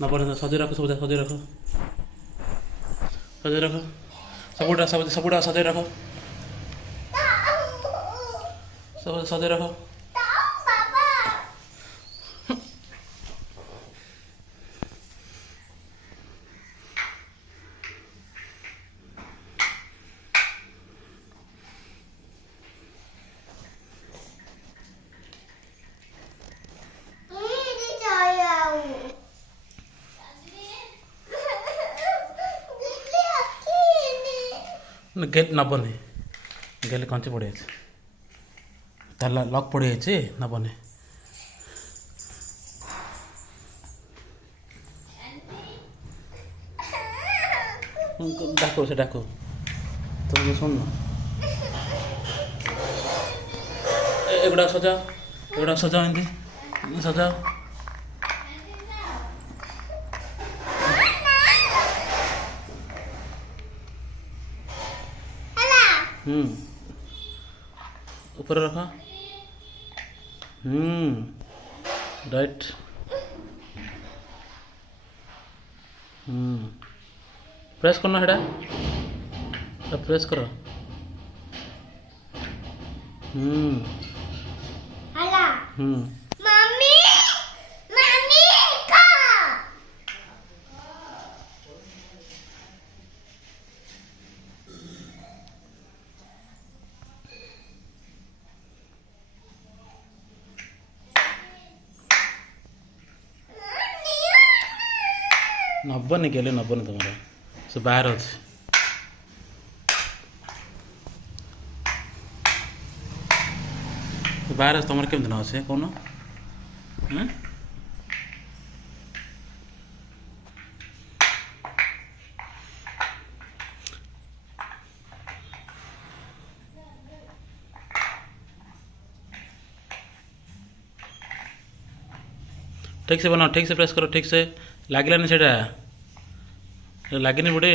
नबने सजे रख सब सजे रख सजे रख सबुटा सबुटा सजे रख सब सजे रख गेट नबने गेले कंचे पड़े ताला लक पड़े नबने डाको से डाको तुम सुन एगुड़ा सजा एमती सजा ऊपर रखा राइट प्रेस करना है प्रेस करो मम्मी मम्मी का नबनी गेले नबनी तुम से बाहर अच्छे बाहर तुम केमती न अच्छे कौन ठीक से बनाओ ठीक से प्रेस करो ठीक से लगे से लगे बुढ़े